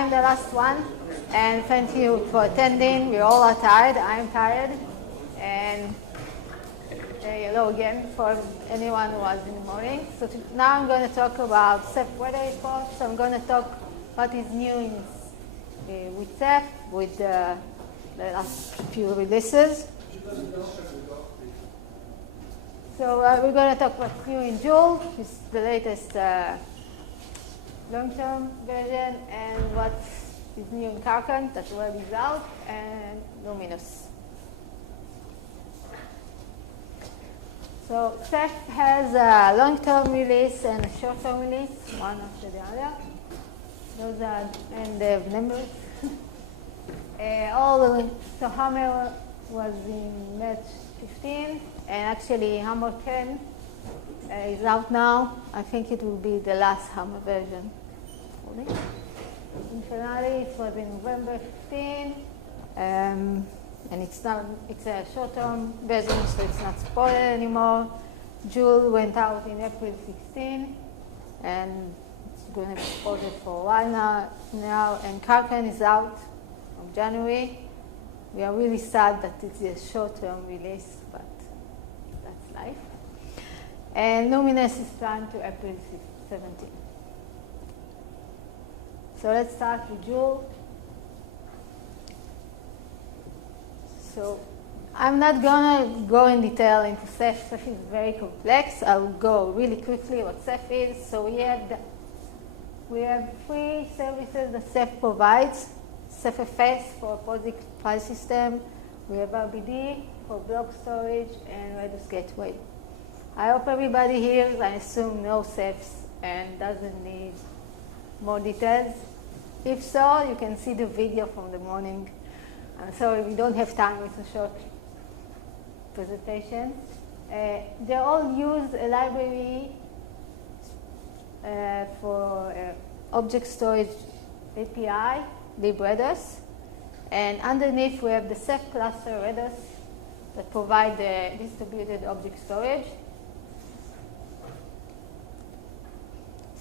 I'm the last one, and thank you for attending. We all are tired. I'm tired. And hello again for anyone who was in the morning. So now I'm going to talk about Ceph weather reports. So I'm going to talk what is new with Ceph, with the last few releases. So we're going to talk what's new in Joule, which is the latest long-term version, and what is new in Karkan, that web is out, and Luminous. So Ceph has a long-term release and a short-term release, one after the other. Those are, and they have numbers. So Hammer was in March 15, and actually Hammer 10 is out now. I think it will be the last Hammer version. In Finale, it was in November 15, and it's a short-term version, so it's not supported anymore. Joule went out in April 16, and it's going to be supported for a while now. And Karkan is out from January. We are really sad that it's a short-term release, but that's life. And Luminous is planned to April 17. So let's start with Joule. So I'm not going to go in detail into Ceph. Ceph is very complex. I'll go really quickly what Ceph is. So we have three services that Ceph provides. CEPHFS for POSIX file system. We have RBD for block storage, and Rados Gateway. I hope everybody here, I assume, knows Cephs and doesn't need more details. If so, you can see the video from the morning. Sorry, we don't have time. It's a short presentation. They all use a library for object storage API, Rados. And underneath, we have the Ceph cluster Rados that provide the distributed object storage.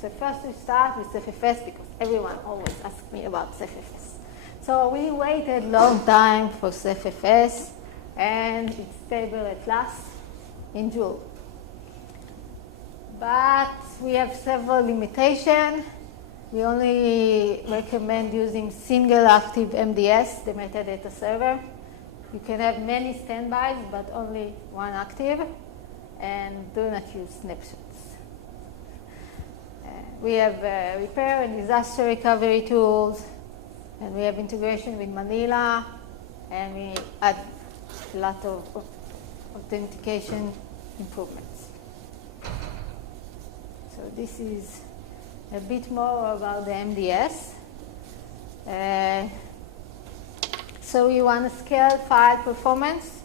So first we start with CEPHFS because everyone always asks me about CEPHFS. So we waited a long time for CEPHFS, and it's stable at last in Joule. But we have several limitations. We only recommend using single active MDS, the metadata server. You can have many standbys, but only one active, and do not use snapshots. We have repair and disaster recovery tools, and we have integration with MANILA, and we add a lot of authentication improvements. So this is a bit more about the MDS. So we want to scale file performance.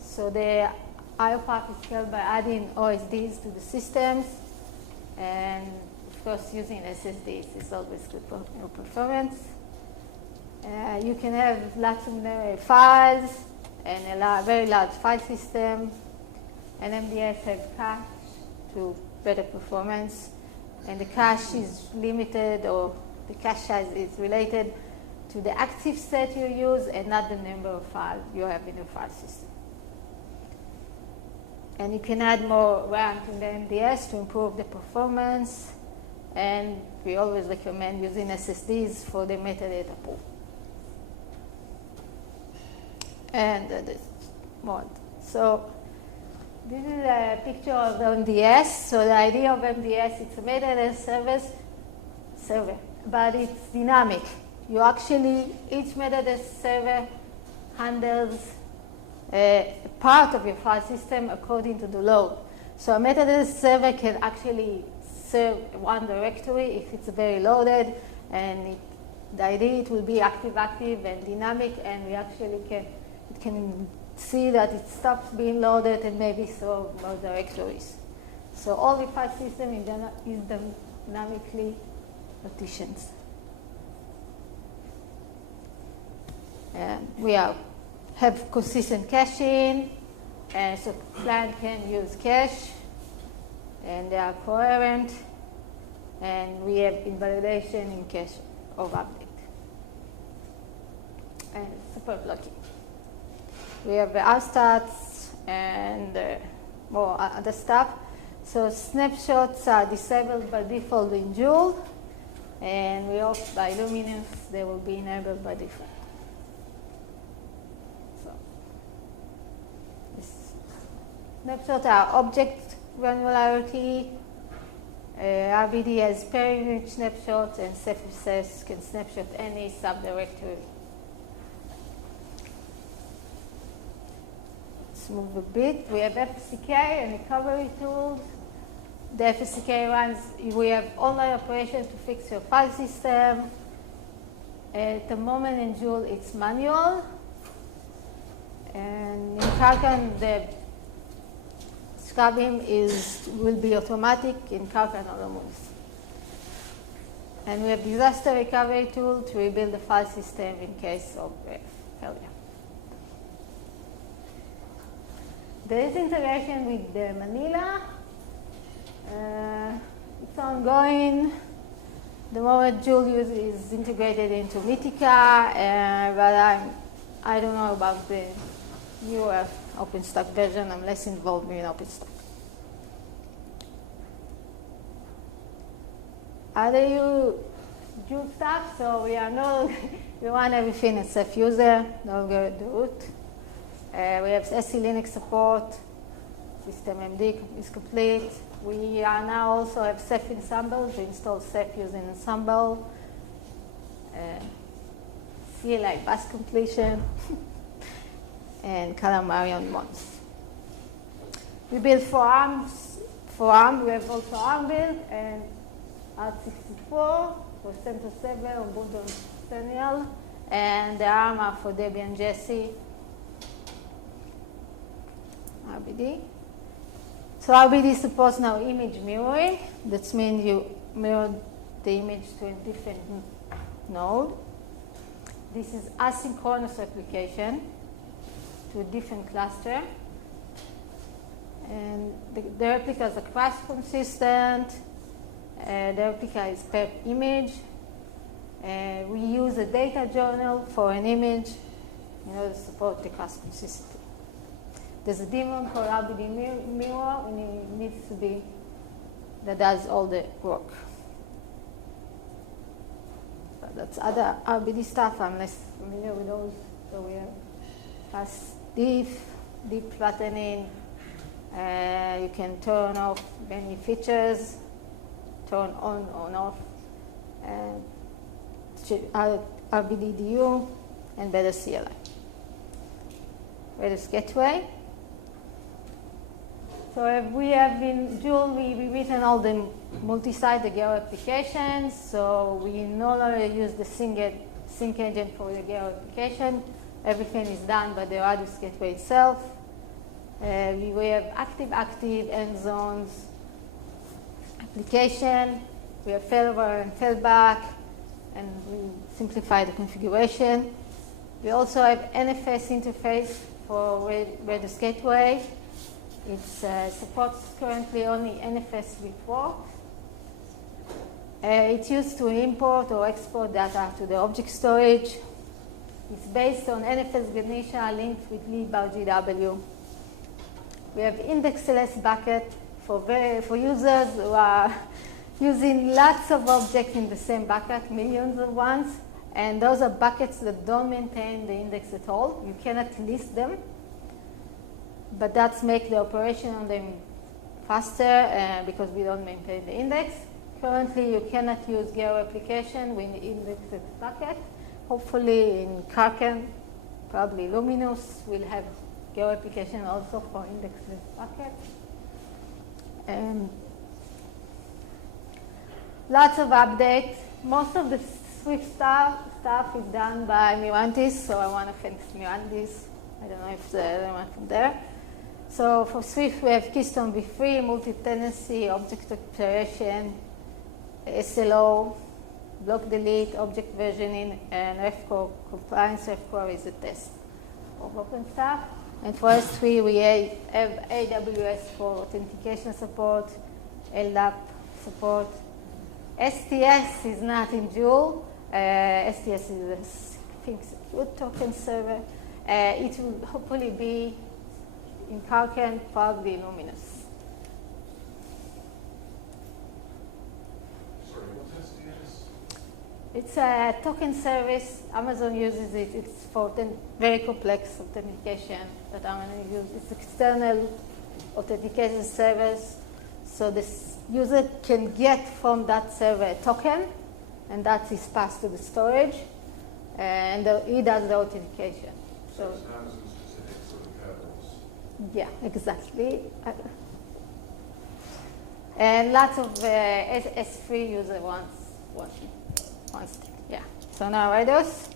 So the I/O path is scaled by adding OSDs to the systems, and of course using SSDs is always good for performance. You can have lots of memory files and a very large file system, and MDS has cache to better performance. And the cache is limited, or the cache size is related to the active set you use and not the number of files you have in your file system. And you can add more RAM to the MDS to improve the performance. And we always recommend using SSDs for the metadata pool. And this mod. So this is a picture of MDS. So the idea of MDS, it's a metadata server, but it's dynamic. You actually, each metadata server handles a part of your file system according to the load. So a metadata server can actually serve one directory if it's very loaded, and the idea it will be active and dynamic, and we actually can see that it stops being loaded and maybe serve more directories. So all the file system is dynamically partitioned. We have consistent caching, and so client can use cache, and they are coherent, and we have invalidation in cache of update. And support blocking. We have RStats and more other stuff. So snapshots are disabled by default in Joule, and we hope by Luminous they will be enabled by default. So snapshots are object granularity. RBD has per-image snapshots, and CEPHFS can snapshot any subdirectory. Let's move a bit. We have FSCK and recovery tools. The FSCK runs, we have online operation to fix your file system. At the moment in Joule, it's manual. And in Karkan, the scrubbing will be automatic in Karkan autonomous. And we have disaster recovery tool to rebuild the file system in case of failure. There is integration with the MANILA. It's ongoing. The moment Joule is integrated into Mythica, but I don't know about the newer OpenStack version. I'm less involved in OpenStack. Other Joule stuff, so we run everything at Ceph user, no go the root. We have SE Linux support, systemd is complete. We are now also have Ceph Ensemble to install Ceph using Ensemble. CLI bus completion, and Calamarion mods. We build for ARM. We have also ARM build and Art64 for CentOS 7, Ubuntu Centennial, and the ARM are for Debian Jesse. RBD. So RBD supports now image mirroring. That means you mirror the image to a different node. This is asynchronous replication to a different cluster. And the replicas are class consistent. The replica is per image. We use a data journal for an image in order to support the class consistency. There's a daemon for RBD mirror, and it needs to be that does all the work. But that's other RBD stuff. I'm less familiar with those. So we have fast diff, deep flattening. You can turn off many features, turn on off, and RBD DU, and better CLI. Rados Gateway. So we have in Joule, we've written all the multi-site, the Geo applications. So we no longer use the sync engine for the Geo application. Everything is done by the Rados Gateway itself. We have active end zones application. We have failover and failback, and we simplify the configuration. We also have NFS interface for Rados Gateway. It supports currently only NFS v4. It's used to import or export data to the object storage. It's based on NFS Ganesha linked with libGW. We have indexless bucket for users who are using lots of objects in the same bucket, millions of ones. And those are buckets that don't maintain the index at all. You cannot list them. But that's make the operation on them faster because we don't maintain the index. Currently, you cannot use Geo application with indexed bucket. Hopefully, in Karkan, probably Luminous will have Geo application also for indexed bucket. Lots of updates. Most of the Swift stuff is done by Mirantis, so I want to thank Mirantis. I don't know if there's anyone from there. So for Swift, we have Keystone v3, multi-tenancy, object declaration, SLO, block delete, object versioning, and REFCO compliance. REFCO is a test of OpenStack. And for S3, we have AWS for authentication support, LDAP support. STS is not in Joule, STS is a secure token server. It will hopefully be in Kraken, probably Luminous. Sorry, what's STS? It's a token service. Amazon uses it. It's for very complex authentication that Amazon uses. It's external authentication service. So this user can get from that server a token, and that is passed to the storage, and he does the authentication. So it's Amazon-specific sort of kernels. Yeah, exactly. And lots of S3 user wants it. Yeah. So now Rados,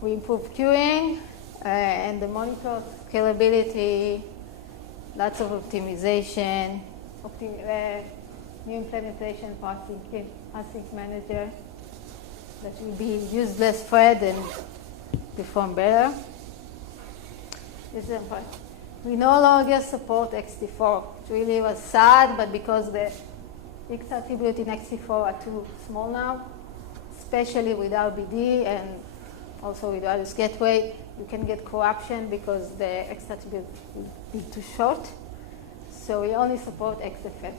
we improve queuing and the monitor scalability, lots of optimization, new implementation for async manager that will be useless thread and perform better. This is important. We no longer support XT4. It really was sad, but because the X attributes in XT4 are too small now, especially with RBD and also with Rados Gateway, you can get corruption because the X attribute will be too short. So we only support XFS.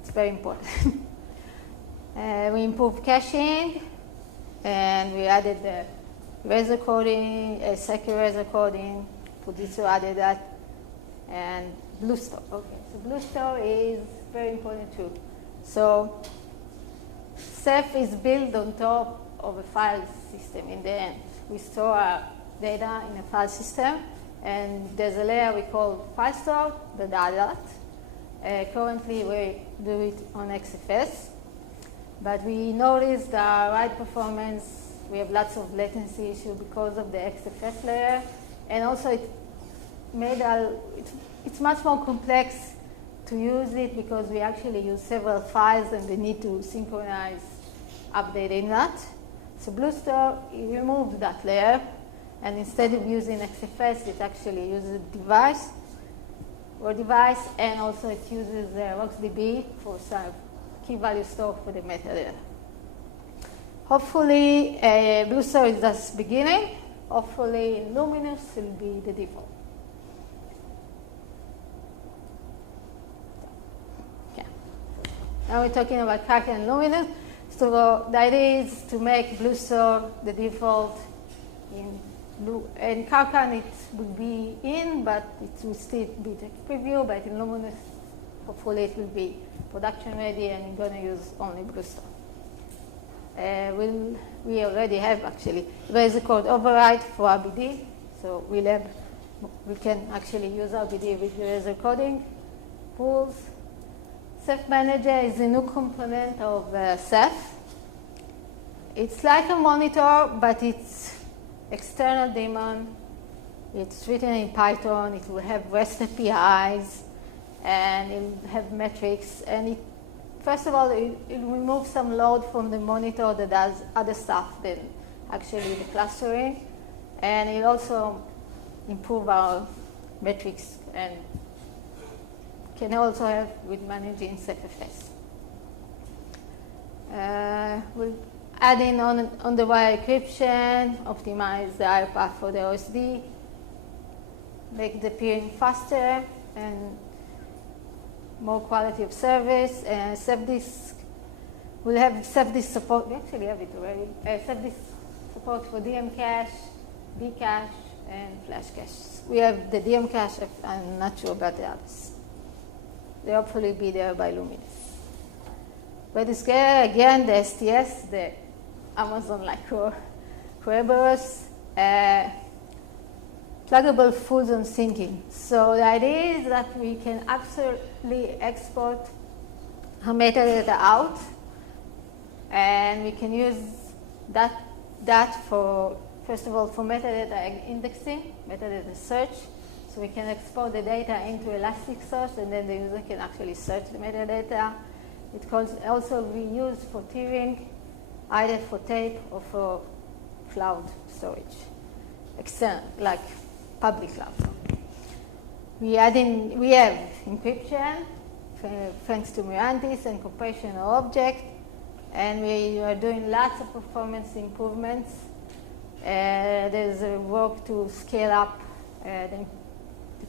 It's very important. We improved caching, and we added the razor coding, secure razor coding. Fujitsu added that, and Bluestore. Okay, so Bluestore is very important too. So Ceph is built on top of a file system in the end. We store our data in a file system, and there's a layer we call file store that does that. Currently, we do it on XFS, but we noticed our write performance, we have lots of latency issue because of the XFS layer, and also it's much more complex to use it because we actually use several files and we need to synchronize updating that. So Bluestore removed that layer, and instead of using XFS, it actually uses device, and also it uses RocksDB for some key value store for the metadata. Hopefully, Bluestore is just beginning. Hopefully, Luminous will be the default. Yeah. Now we're talking about Kraken and Luminous. So the idea is to make Bluestore the default in Kraken it will be in, but it will still be the preview, but in Luminous, hopefully it will be production ready and you're going to use only Bluestore. We already have actually razor code override for RBD, so we can actually use RBD with the razor coding rules. Ceph Manager is a new component of Ceph. It's like a monitor, but it's external daemon. It's written in Python. It will have REST APIs, and it will have metrics. And first of all, it will remove some load from the monitor that does other stuff than actually the clustering. And it also improve our metrics and can also help with managing CEPHFS. We'll add in on the wire encryption, optimize the IO path for the OSD, make the peering faster and more quality of service. And CEPHDISK will have CEPHDISK support. We actually have it already. CEPHDISK support for DM cache, B cache, and flash cache. We have the DM cache. I'm not sure about the others. They'll hopefully be there by Luminous. But it's again the STS, the Amazon like Kerberos, pluggable full zone syncing. So the idea is that we can actually export our metadata out, and we can use that for, first of all, for metadata indexing, metadata search. So we can export the data into Elasticsearch, and then the user can actually search the metadata. It can also be used for tiering, either for tape or for cloud storage, external, like public cloud. We have encryption, thanks to Mirantis, and compression of object, And we are doing lots of performance improvements. There's a work to scale up the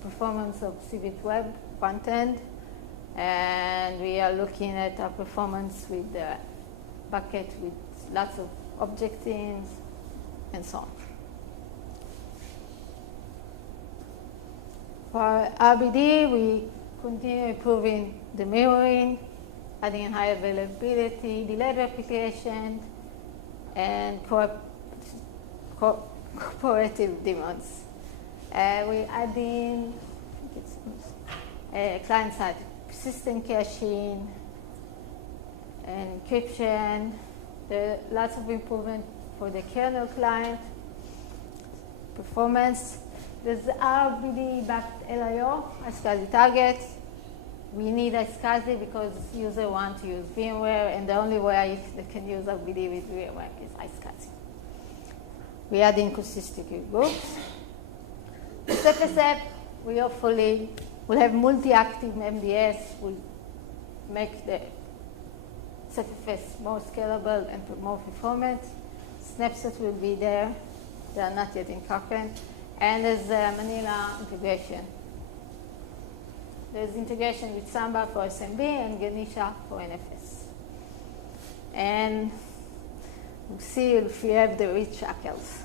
performance of Civit Web front end. And we are looking at our performance with the bucket with lots of object themes and so on. For RBD, we continue improving the mirroring, adding high availability, delayed replication, and cooperative daemons. We're adding client-side persistent caching, encryption. There are lots of improvement for the kernel client, performance. There's RBD-backed LIO, iSCSI targets. We need iSCSI because users want to use VMware, and the only way they can use RBD with VMware is iSCSI. We add inconsistent groups. CEPHFS, we hopefully will have multi-active MDS, will make the CEPHFS more scalable and more performance. Snapshots will be there. They are not yet in Cochrane. And there's MANILA integration. There's integration with Samba for SMB and Ganesha for NFS. And we'll see if we have the rich shackles.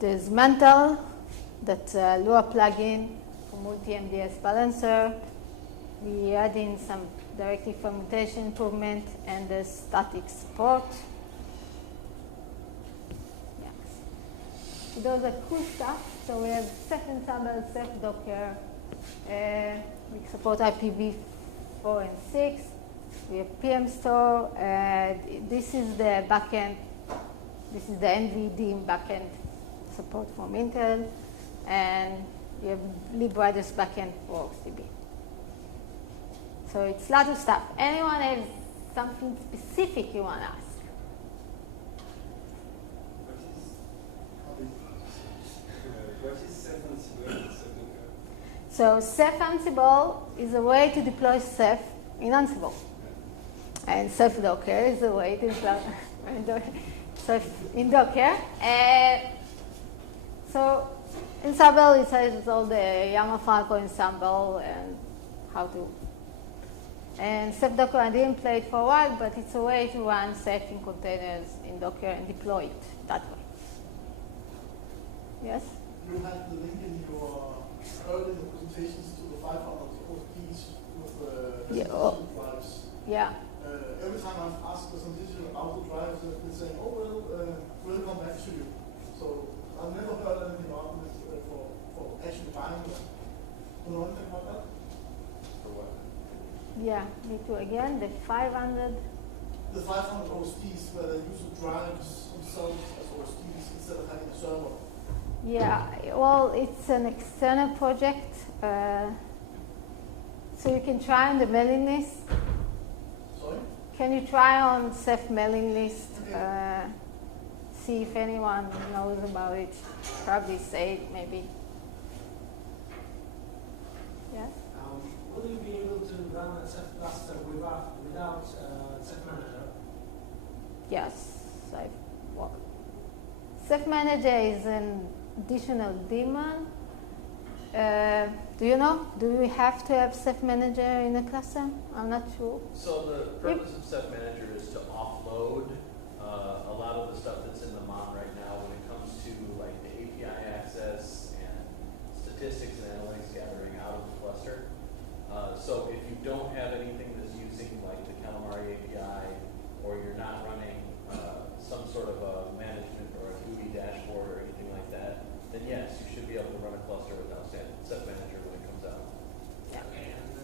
There's Mantle, that's a Lua plugin for multi-MDS balancer. We add in some directive fermentation improvement, and there's static support. Yes. Those are cool stuff. So we have Ceph Ensemble, Ceph Docker. We support IPv4 and 6. We have PM Store. This is the backend. This is the NVD backend support from Intel, and we have LibRadis backend for OXDB. So it's a lot of stuff. Anyone has something specific you want to ask? What is Ceph Ansible and Ceph Docker? So Ceph Ansible is a way to deploy Ceph in Ansible, and Ceph Docker is a way to deploy Ceph in Docker. So Ensemble, it has all the YAML file for Ensemble and how to. And Ceph Docker, I didn't play it for a while, but it's a way to run Ceph in containers in Docker and deploy it that way. Yes? You had the link in your earlier presentations to the 500 OSPs with the drives. Yeah. Every time I've asked for some detail about the drives, they've been saying, oh, well, we'll come back to you. So I've never heard anything about this for actually buying them. Do you know anything about that? For what? Yeah, me too. Again, the 500. The 500 OSPs where they use the drives themselves as OSPs instead of having a server. Yeah, well, it's an external project. So you can try on the mailing list. Sorry? Can you try on Ceph mailing list? Okay. See if anyone knows about it. Probably say it, maybe. Yes? Will you be able to run a Ceph cluster without Ceph Manager? Yes. Ceph Manager is an additional daemon. Do you know? Do we have to have Ceph Manager in a cluster? I'm not sure. So the purpose of Ceph Manager is to offload a lot of the stuff that's in the MON right now when it comes to like the API access and statistics and analytics gathering out of the cluster. So if you don't have anything that's using like the Calamari API, or you're not running some sort of a management or a GUI dashboard or anything like that, then yes, you should be able to run a cluster without Ceph Manager when it comes out. Yeah. And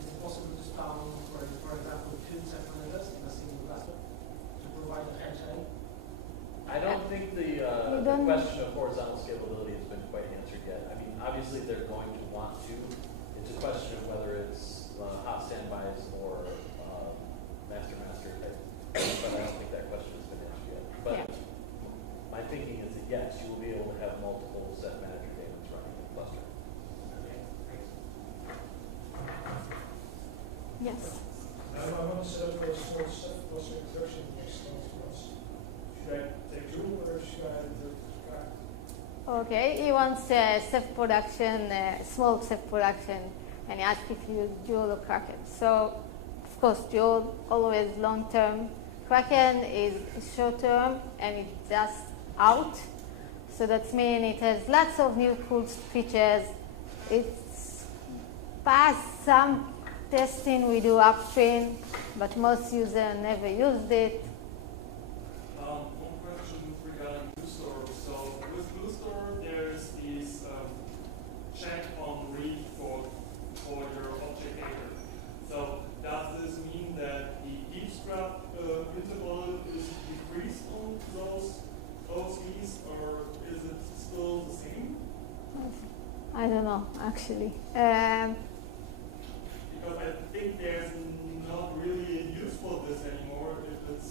is it possible to spawn, for example, 2 Ceph Managers in a single cluster to provide a handshake? I don't think the question of horizontal scalability has been quite answered yet. I mean, obviously they're going to want to. It's a question of whether it's hot standbys or master-master type. But I don't think that question has been answered yet. But yeah. My thinking is that yes, you will be able to have multiple Ceph Manager daemons running in the cluster. Okay, thanks. Ceph was an introduction next to us. Should I take Joule or should I do Kraken? Okay, he wants Ceph production, small Ceph production, and he asked if you use Joule or Kraken. So, of course, Joule always long term. Kraken is short term and it's just out. So that means it has lots of new cool features. It's passed some testing we do upstream, but most users never used it. One question regarding BlueStore. So with BlueStore, there's this check on read for your object data. So does this mean that the eavesdrop interval is decreased on those OCs, or is it still the same? I don't know, actually. Because I think there's not really a use for this anymore if it's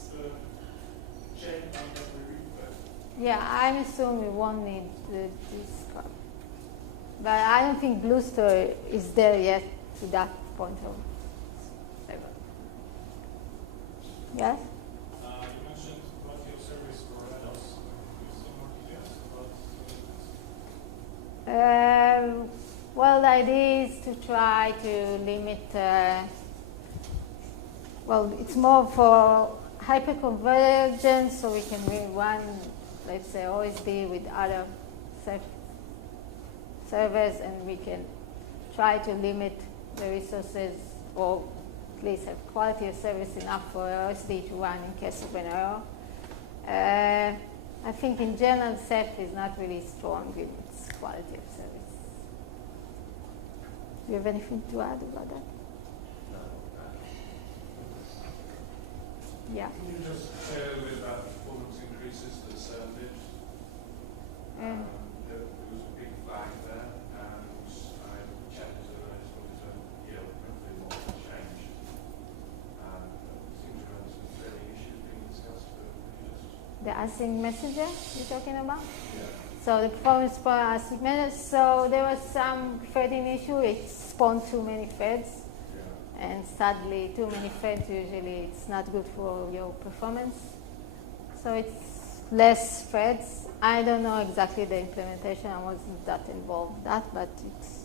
checked on every request. Yeah, I'm assuming we won't need this part. But I don't think BlueStore is there yet to that point of level. Yes? You mentioned quality of service for Rados. Some more details about Well, the idea is to try to limit, well, it's more for hyperconvergence, so we can run, let's say, OSD with other servers, and we can try to limit the resources, or at least have quality of service enough for OSD to run in case of an error. I think in general, Ceph is not really strong in its quality of service. Do you have anything to add about that? No. Yeah. Can you just say a little bit about the performance increases that Ceph did? There was a big flag there, and I checked it and I just wanted to hear hopefully what has changed. It seems to have some fairly issues being discussed, but can you just... The async messenger you're talking about? Yeah. So the performance for async messenger. So there was some threading issue. It spawned too many threads. Yeah. And sadly, too many threads usually it's not good for your performance. So it's less threads. I don't know exactly the implementation. I wasn't that involved in that, but it's...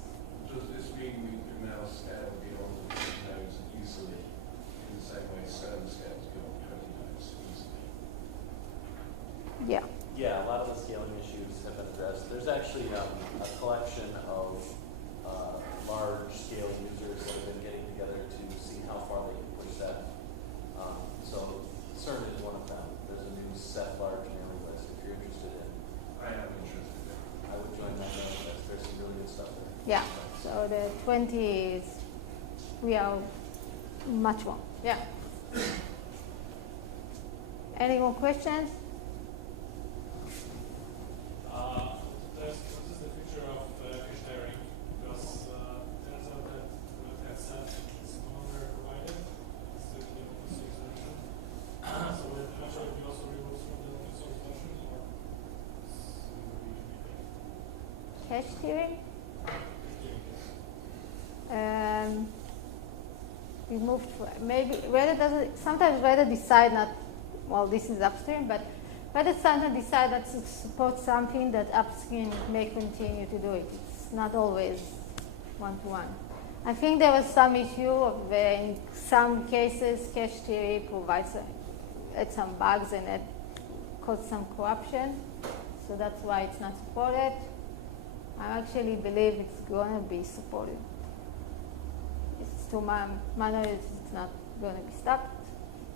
Does this mean we can now scale beyond 20 nodes easily in the same way Stone scales beyond 20 nodes easily? Yeah. Yeah, a lot of the scaling issues have been addressed. There's actually a collection of large-scale users that have been getting together to see how far they can push that. So CERN is one of them. There's a new Ceph large mailing list if you're interested in. I am interested in. I would join that mailing list. There's some really good stuff there. Yeah. So the 20 is, we are much more. Yeah. Any more questions? What is the future of cache sharing? Because turns out that Ceph is no longer provided. It's still the open source version. So will eventually be also removed from the open source version, or Cache tiering? We moved, maybe, Reddit doesn't, sometimes Reddit decide not, well, this is upstream, but Reddit sometimes decide not to support something that upstream may continue to do it. It's not always one-to-one. I think there was some issue of, in some cases, cache theory had some bugs and it caused some corruption. So that's why it's not supported. I actually believe it's going to be supported. It's to my knowledge, it's not going to be stopped.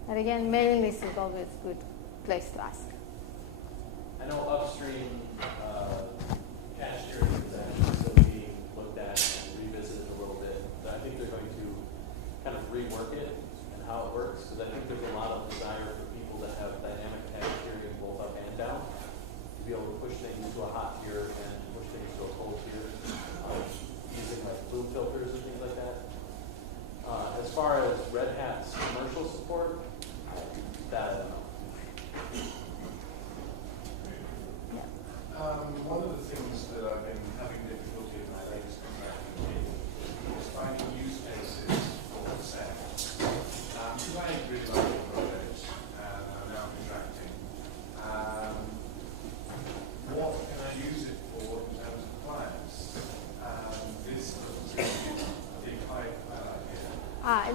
But again, mailing list is always a good place to ask. I know upstream cache sharing is actually still being looked at and revisited a little bit. But I think they're going to kind of rework it and how it works, because I think there's a lot of desire for people to have dynamic cache sharing both up and down, to be able to push things to a hot tier and push things to a cold tier, using like bloom filters and things like that. As far as Red Hat's commercial support, that I don't know.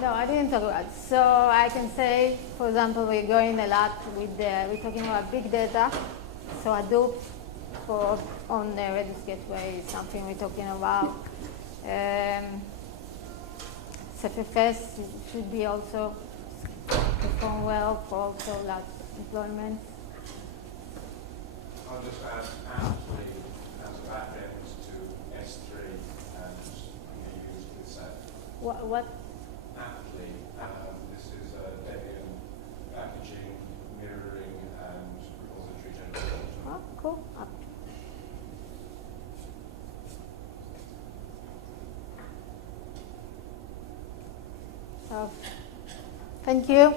No, I didn't talk about. So I can say, for example, we're going a lot with we're talking about big data. So Hadoop on the Rados Gateway is something we're talking about. CEPHFS should be also perform well for also large deployments. I'll just add aptly as a backend to S3 and used with Ceph. What? Aptly, this is Debian packaging, mirroring, and repository generation. Oh, cool. So, thank you.